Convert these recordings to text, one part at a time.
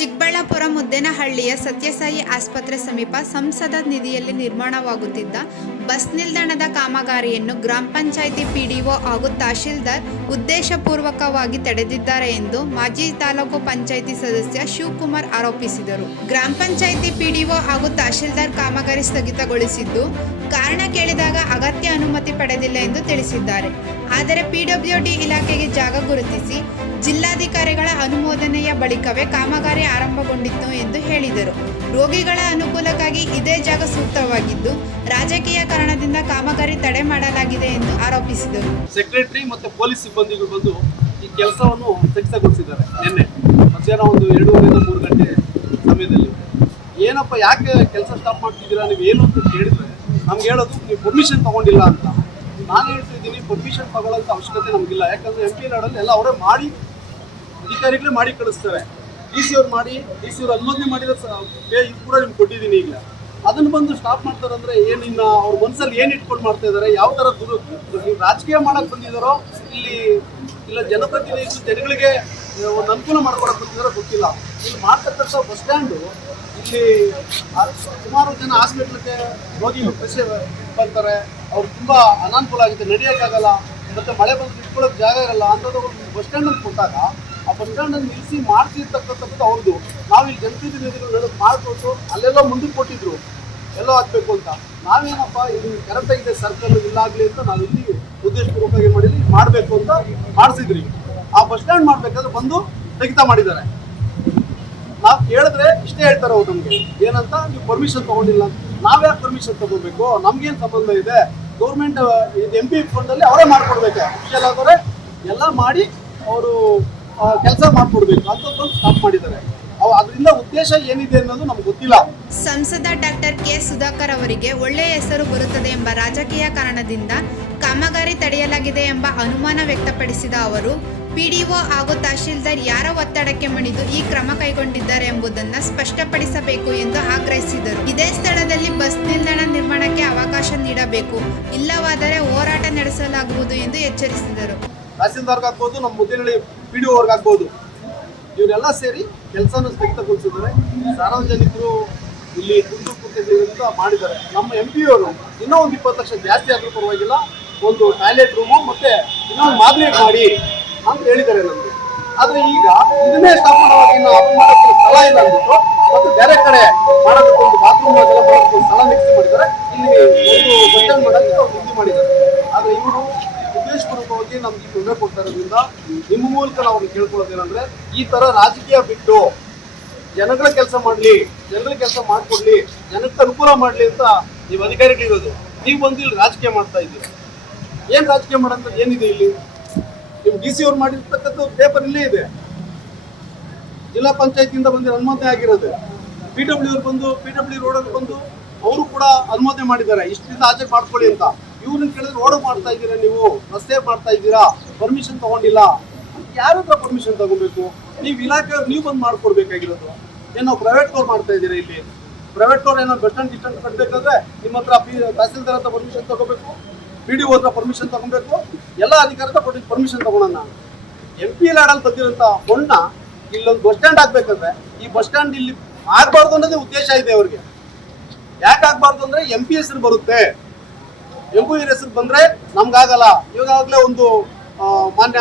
ಚಿಕ್ಕಬಳ್ಳಾಪುರ ಮುದ್ದೇನಹಳ್ಳಿಯ ಸತ್ಯಸಾಯಿ ಆಸ್ಪತ್ರೆ ಸಮೀಪ ಸಂಸದ ನಿಧಿಯಲ್ಲಿ ನಿರ್ಮಾಣವಾಗುತ್ತಿದ್ದ ಬಸ್ ನಿಲ್ದಾಣದ ಕಾಮಗಾರಿಯನ್ನು ಗ್ರಾಮ ಪಂಚಾಯಿತಿ ಪಿಡಿಒ ಹಾಗೂ ತಹಶೀಲ್ದಾರ್ ಉದ್ದೇಶಪೂರ್ವಕವಾಗಿ ತಡೆದಿದ್ದಾರೆ ಎಂದು ಮಾಜಿ ತಾಲೂಕು ಪಂಚಾಯಿತಿ ಸದಸ್ಯ ಶಿವಕುಮಾರ್ ಆರೋಪಿಸಿದರು. ಗ್ರಾಮ ಪಂಚಾಯಿತಿ ಪಿಡಿಒ ಹಾಗೂ ತಹಶೀಲ್ದಾರ್ ಕಾಮಗಾರಿ ಸ್ಥಗಿತಗೊಳಿಸಿದ್ದು ಕಾರಣ ಕೇಳಿದಾಗ ಅಗತ್ಯ ಅನುಮತಿ ಪಡೆದಿಲ್ಲ ಎಂದು ತಿಳಿಸಿದ್ದಾರೆ. ಆದರೆ ಪಿಡಬ್ಲ್ಯೂಡಿ ಇಲಾಖೆಗೆ ಜಾಗ ಗುರುತಿಸಿ ಜಿಲ್ಲಾಧಿಕಾರಿಗಳ ಅನುಮೋದನೆಯ ಬಳಿಕವೇ ಕಾಮಗಾರಿ ಆರಂಭಗೊಂಡಿತ್ತು ಎಂದು ಹೇಳಿದರು. ರೋಗಿಗಳ ಅನುಕೂಲಕ್ಕಾಗಿ ಇದೇ ಜಾಗ ಸೂಕ್ತವಾಗಿದ್ದು ರಾಜಕೀಯ ಕಾರಣದಿಂದ ಕಾಮಗಾರಿ ತಡೆ ಮಾಡಲಾಗಿದೆ ಎಂದು ಆರೋಪಿಸಿದರು. ಸೆಕ್ರೆಟರಿ ಮತ್ತು ಪೊಲೀಸ್ ಸಿಬ್ಬಂದಿಗಳು ಬಂದು ಈ ಕೆಲಸವನ್ನು ಸ್ಥಗಿತಗೊಳಿಸಿದ್ದಾರೆ. ನಿನ್ನೆ ಮಧ್ಯಾಹ್ನ ಒಂದು 2:30 3 ಗಂಟೆ ಸಮಯದಲ್ಲಿ ಏನಪ್ಪ ಯಾಕೆ ಕೆಲಸ ಸ್ಟಾಪ್ ಮಾಡ್ತಿದ್ದೀರಾ ನೀವು ಏನು ಅಂತ ಕೇಳಿದ್ರೆ ನಮ್ಗೆ ಹೇಳೋದು ನೀವು ಪರ್ಮಿಷನ್ ತಗೊಂಡಿಲ್ಲ ಅಂತ. ನಾನು ಹೇಳ್ತಿದ್ದೀನಿ ಪರ್ಮಿಷನ್ ತಗೊಳ್ಳೋಂಥ ಅವಶ್ಯಕತೆ ನಮಗಿಲ್ಲ. ಯಾಕಂದರೆ MP ನಾಡಲ್ಲಿ ಎಲ್ಲ ಅವರೇ ಮಾಡಿ ಅಧಿಕಾರಿಗಳೇ ಮಾಡಿ ಕಳಿಸ್ತಾರೆ. DC ಅವ್ರು ಮಾಡಿ DC ಅವ್ರು ಅನುಮೋದನೆ ಮಾಡಿರೋ ಇದು ಕೂಡ ನಿಮ್ಗೆ ಕೊಟ್ಟಿದ್ದೀನಿ. ಈಗ ಅದನ್ನು ಬಂದು ಸ್ಟಾಪ್ ಮಾಡ್ತಾರಂದ್ರೆ ಏನಿನ್ನ ಅವ್ರ ಮನಸ್ಸಲ್ಲಿ ಏನು ಇಟ್ಕೊಂಡು ಮಾಡ್ತಾ ಇದ್ದಾರೆ, ಯಾವ ಥರ ನೀವು ರಾಜಕೀಯ ಮಾಡೋಕ್ಕೆ ಬಂದಿದ್ದಾರೋ ಇಲ್ಲ ಜನಪ್ರತಿನಿಧಿಗಳು ಜನಗಳಿಗೆ ಒಂದು ಅನುಕೂಲ ಮಾಡ್ಕೊಳಕ್ಕೆ ಬಂದಿದ್ದಾರೋ ಗೊತ್ತಿಲ್ಲ. ಇಲ್ಲಿ ಮಾಡ್ತಕ್ಕಂಥ ಬಸ್ ಸ್ಟ್ಯಾಂಡು ಇಲ್ಲಿ ಸುಮಾರು ಜನ ಹಾಸ್ಪಿಟ್ಲಿಗೆ ರೋಗಿಗಳು ಬರ್ತಾರೆ, ಅವ್ರು ತುಂಬ ಅನಾನುಕೂಲ ಆಗುತ್ತೆ, ನಡೆಯೋಕ್ಕಾಗಲ್ಲ, ಮತ್ತು ಮಳೆ ಬಂದು ಇಟ್ಕೊಳ್ಳೋಕೆ ಜಾಗ ಇರಲ್ಲ ಅಂಥದ್ದು ಬಸ್ ಸ್ಟ್ಯಾಂಡಲ್ಲಿ ಕೊಟ್ಟಾಗ ಆ ಬಸ್ ಸ್ಟ್ಯಾಂಡನ್ನು ನಿಲ್ಲಿಸಿ ಮಾಡ್ತಿರ್ತಕ್ಕಂಥದ್ದು ಅವ್ರದ್ದು. ನಾವಿಲ್ಲಿ ಜನಪ್ರತಿನಿಧಿಗಳು ಮಾಡಿಕೊಟ್ಟು ಅಲ್ಲೆಲ್ಲೋ ಮುಂದಕ್ಕೆ ಕೊಟ್ಟಿದ್ರು ಎಲ್ಲೋ ಹಾಕಬೇಕು ಅಂತ. ನಾವೇನಪ್ಪ ಇದು ಕರೆಕ್ಟಾಗಿದೆ ಸರ್ಕಲ್ ಇಲ್ಲಾಗಲಿ ಅಂತ ನಾವು ಇಲ್ಲಿ ಉದ್ದೇಶಪೂರ್ವಕವಾಗಿ ಮಾಡಿದ್ವಿ, ಮಾಡಬೇಕು ಅಂತ ಮಾಡಿಸಿದ್ರಿ. ಆ ಬಸ್ ಸ್ಟ್ಯಾಂಡ್ ಮಾಡಬೇಕಾದ್ರೆ ಬಂದು ಸ್ಥಗಿತ ಮಾಡಿದ್ದಾರೆ. ನಾವು ಕೇಳಿದ್ರೆ ಇಷ್ಟೇ ಹೇಳ್ತಾರೆ ಅವ್ರು ನಮಗೆ, ಏನಂತ ನೀವು ಪರ್ಮಿಷನ್ ತೊಗೊಂಡಿಲ್ಲ ಅಂತ. ನಾವ್ಯಾಕೆ ಪರ್ಮಿಷನ್ ತೊಗೋಬೇಕು, ನಮ್ಗೇನು ಸಂಬಂಧ ಇದೆ? ಗೌರ್ಮೆಂಟ್ MP ಫಂಡಲ್ಲಿ ಅವರೇ ಮಾಡಿಕೊಡ್ಬೇಕು. ಅಫಿಷಿಯಲ್ ಆದವರೇ ಎಲ್ಲ ಮಾಡಿ ಅವರು ಕೆಲಸ ಮಾಡಿಕೊಡ್ಬೇಕು ಅಂತ ಬಂದು ಸ್ಟಾಪ್ ಮಾಡಿದ್ದಾರೆ. ಅದರಿಂದ ಉದ್ದೇಶ ಏನಿದೆ ಅನ್ನೋದು ನಮ್ಗೆ ಗೊತ್ತಿಲ್ಲ. ಸಂಸದ ಡಾಕ್ಟರ್ ಕೆ ಸುಧಾಕರ್ ಅವರಿಗೆ ಒಳ್ಳೆಯ ಹೆಸರು ಬರುತ್ತದೆ ಎಂಬ ರಾಜಕೀಯ ಕಾರಣದಿಂದ ಕಾಮಗಾರಿ ತಡೆಯಲಾಗಿದೆ ಎಂಬ ಅನುಮಾನ ವ್ಯಕ್ತಪಡಿಸಿದ ಅವರು ಪಿಡಿಒ ಹಾಗೂ ತಹಶೀಲ್ದಾರ್ ಯಾರ ಒತ್ತಡಕ್ಕೆ ಮಣಿದು ಈ ಕ್ರಮ ಕೈಗೊಂಡಿದ್ದಾರೆ ಎಂಬುದನ್ನು ಸ್ಪಷ್ಟಪಡಿಸಬೇಕು ಎಂದು ಆಗ್ರಹಿಸಿದರು. ಇದೇ ಸ್ಥಳದಲ್ಲಿ ಬಸ್ ನಿಲ್ದಾಣ ನಿರ್ಮಾಣಕ್ಕೆ ಅವಕಾಶ ನೀಡಬೇಕು, ಇಲ್ಲವಾದರೆ ಹೋರಾಟ ನಡೆಸಲಾಗುವುದು ಎಂದು ಎಚ್ಚರಿಸಿದರು. ತಹಸೀಲ್ದಾರ್ಗಾಗ್ಬೋದು, ನಮ್ಮ ಮುದ್ದೇನಹಳ್ಳಿ PDO ಅವ್ರಿಗಾಗ್ಬೋದು, ಇವರೆಲ್ಲ ಸೇರಿ ಕೆಲಸನ ಸ್ಥಗಿತಗೊಳಿಸಿದ್ದಾರೆ. ಸಾರ್ವಜನಿಕರು ಇಲ್ಲಿ ಕುಂದುಕೊರತೆ ಮಾಡಿದ್ದಾರೆ. ನಮ್ಮ MP ಅವರು ಇನ್ನೂ ಒಂದು 20 ಲಕ್ಷ ಜಾಸ್ತಿ ಆದರೂ ಪರವಾಗಿಲ್ಲ, ಒಂದು ಟಾಯ್ಲೆಟ್ ರೂಮು ಮತ್ತೆ ಇನ್ನೊಂದು ಮಾದರಿ ಮಾಡಿ ಅಂತ ಹೇಳಿದ್ದಾರೆ ನಮಗೆ. ಆದರೆ ಈಗ ಇದನ್ನೇ ಸ್ಟಾಪ್ ಮಾಡುವಾಗ ಇನ್ನು ಮಾಡೋಕ್ಕೆ ಸ್ಥಳ ಇಲ್ಲ ಅಂದ್ಬಿಟ್ಟು ಮತ್ತು ಬೇರೆ ಕಡೆ ಮಾಡೋದಕ್ಕೆ ಒಂದು ಬಾತ್ರೂಮ್ ಅದೆಲ್ಲ ಮಾಡೋದಕ್ಕೆ ಸ್ಥಳ ನಿಗದಿ ಮಾಡಿದ್ದಾರೆ. ಇಲ್ಲಿ ಒಂದು ಬಸ್ ಸ್ಟ್ಯಾಂಡ್ ಮಾಡೋಕ್ಕೆ ಅವ್ರು ನಿಗದಿ ಮಾಡಿದ್ದಾರೆ. ಆದರೆ ಇವರು ಉದ್ದೇಶಪೂರ್ವಕವಾಗಿ ನಮ್ಗೆ ತೊಂದರೆ ಕೊಡ್ತಾ ಇರೋದ್ರಿಂದ ನಿಮ್ಮ ಮೂಲಕ ನಾವು ಕೇಳ್ಕೊಳ್ಳೋದೇನೆಂದ್ರೆ ಈ ಥರ ರಾಜಕೀಯ ಬಿಟ್ಟು ಜನಗಳ ಕೆಲಸ ಮಾಡಲಿ, ಜನಗಳ ಕೆಲಸ ಮಾಡಿಕೊಡ್ಲಿ, ಜನಕ್ಕೆ ಅನುಕೂಲ ಮಾಡಲಿ ಅಂತ ನೀವು ಅಧಿಕಾರಿಗಳಿರೋದು. ನೀವು ಬಂದು ಇಲ್ಲಿ ರಾಜಕೀಯ ಮಾಡ್ತಾ ಇದ್ದೀರಿ. ಏನು ರಾಜಕೀಯ ಮಾಡೋಂಥ ಏನಿದೆ ಇಲ್ಲಿ? ನೀವು DC ಅವ್ರು ಮಾಡಿರ್ತಕ್ಕಂಥ ಪೇಪರ್ ಇಲ್ಲೇ ಇದೆ. ಜಿಲ್ಲಾ ಪಂಚಾಯತಿಯಿಂದ ಬಂದು ಅನುಮೋದನೆ ಆಗಿರೋದು. PW ಅವ್ರು ಬಂದು PW ರೋಡಲ್ಲಿ ಬಂದು ಅವರು ಕೂಡ ಅನುಮೋದನೆ ಮಾಡಿದ್ದಾರೆ, ಇಷ್ಟರಿಂದ ಆಚೆ ಮಾಡ್ಕೊಳ್ಳಿ ಅಂತ. ಇವ್ರನ್ನ ಕೇಳಿದ್ರೆ ರೋಡ್ ಮಾಡ್ತಾ ಇದ್ದೀರಾ, ನೀವು ರಸ್ತೆ ಮಾಡ್ತಾ ಇದ್ದೀರಾ, ಪರ್ಮಿಷನ್ ತಗೊಂಡಿಲ್ಲ. ಯಾರ ಹತ್ರ ಪರ್ಮಿಷನ್ ತಗೋಬೇಕು? ನೀವು ಇಲಾಖೆ ನೀವು ಬಂದು ಮಾಡ್ಕೊಡ್ಬೇಕಾಗಿರೋದು. ಏನೋ ಪ್ರೈವೇಟ್ ಅವ್ರು ಮಾಡ್ತಾ ಇದ್ದೀರಾ. ಇಲ್ಲಿ ಪ್ರೈವೇಟ್ ಅವ್ರು ಏನೋ ಬಸ್ ಸ್ಟ್ಯಾಂಡ್ ಡಿಸ್ಟೆನ್ಸ್ ಕಟ್ಟಬೇಕಾದ್ರೆ ನಿಮ್ಮ ಹತ್ರ ತಹಸೀಲ್ದಾರ್ ಹತ್ರ ಪರ್ಮಿಷನ್ ತಗೋಬೇಕು, PDO ಹತ್ರ ಪರ್ಮಿಷನ್ ತಗೊಬೇಕು, ಎಲ್ಲ ಅಧಿಕಾರಿ ಹತ್ರ ಪರ್ಮಿಷನ್ ತಗೊಳೋಣ. MP ಲಾಡಲ್ಲಿ ಬಂದಿರೋಂಥ ಹೊಣ್ಣ ಇಲ್ಲೊಂದು ಬಸ್ ಸ್ಟ್ಯಾಂಡ್ ಆಗ್ಬೇಕಾದ್ರೆ ಈ ಬಸ್ ಸ್ಟ್ಯಾಂಡ್ ಇಲ್ಲಿ ಆಗ್ಬಾರ್ದು ಅನ್ನೋದೇ ಉದ್ದೇಶ ಇದೆ ಅವ್ರಿಗೆ. ಯಾಕೆ ಆಗ್ಬಾರ್ದು ಅಂದ್ರೆ MP ಹೆಸರು ಬರುತ್ತೆ. MP ಹೆಸರು ಬಂದ್ರೆ ನಮ್ಗಾಗಲ್ಲ. ಇವಾಗಲೇ ಒಂದು ಮಾನ್ಯ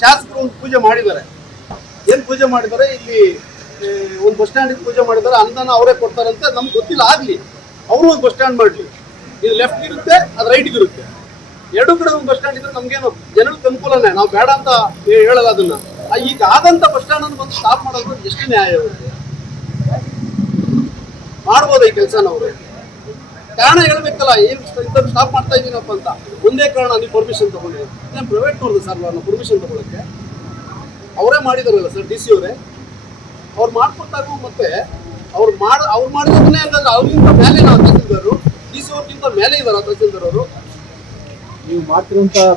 ಶಾಸಕರು ಒಂದು ಪೂಜೆ ಮಾಡಿದ್ದಾರೆ. ಏನು ಪೂಜೆ ಮಾಡಿದ್ದಾರೆ? ಇಲ್ಲಿ ಒಂದು ಬಸ್ ಸ್ಟ್ಯಾಂಡ್ ಪೂಜೆ ಮಾಡಿದ್ದಾರೆ. ಅನುದಾನ ಅವರೇ ಕೊಡ್ತಾರಂತೆ, ನಮ್ಗೆ ಗೊತ್ತಿಲ್ಲ. ಆಗಲಿ, ಅವರು ಒಂದು ಬಸ್ ಸ್ಟ್ಯಾಂಡ್ ಮಾಡಲಿ. ಇದು ಲೆಫ್ಟ್ ಇರುತ್ತೆ, ಅದು ರೈಟ್ ಇರುತ್ತೆ. ಎರಡು ಕಡೆ ಒಂದು ಬಸ್ ಸ್ಟ್ಯಾಂಡ್ ಇದ್ರೆ ನಮ್ಗೇನು ಜನಕ್ಕೆ ಅನುಕೂಲನೇ, ನಾವು ಬೇಡ ಅಂತ ಹೇಳಲ್ಲ. ಅದನ್ನ ಈಗ ಆದಂತ ಬಸ್ ಸ್ಟ್ಯಾಂಡ್ ಅನ್ನು ಬಂದು ಸ್ಟಾಪ್ ಮಾಡೋದು ಎಷ್ಟು ನ್ಯಾಯ ಮಾಡ್ಬೋದು ಈ ಕೆಲಸ? ನಾವು ಕಾರಣ ಹೇಳ್ಬೇಕಲ್ಲ, ಏನು ಸ್ಟಾಪ್ ಮಾಡ್ತಾ ಇದ್ದೀನಪ್ಪ ಅಂತ. ಒಂದೇ ಕಾರಣ, ನೀವು ಪರ್ಮಿಷನ್ ತಗೊಂಡಿಲ್ಲ. ನಾನು ಪ್ರೈವೇಟ್ ನೋಡಿದೆ ಸರ್, ನಾನು ಪರ್ಮಿಷನ್ ತಗೊಳಕ್ಕೆ ಅವರೇ ಮಾಡಿದಾರಲ್ಲ ಸರ್, DC ಅವರೇ. ಅವ್ರು ಮಾಡ್ಕೊಟ್ಟಾಗ ಮತ್ತೆ ಅವ್ರು ಮಾಡಿದನ್ನೇ ಅಂತಂದ್ರೆ ಅವ್ರಿಗಿಂತ ಮೇಲೆ ನಾವು ತಹಸೀಲ್ದಾರರು DC ಅವ್ರಿಗಿಂತ ಮೇಲೆ ಇದಾರ ತಹಸೀಲ್ದಾರ್ ಅವರು. ನೀವು ಮಾಡ್ತಿರೋಂಥ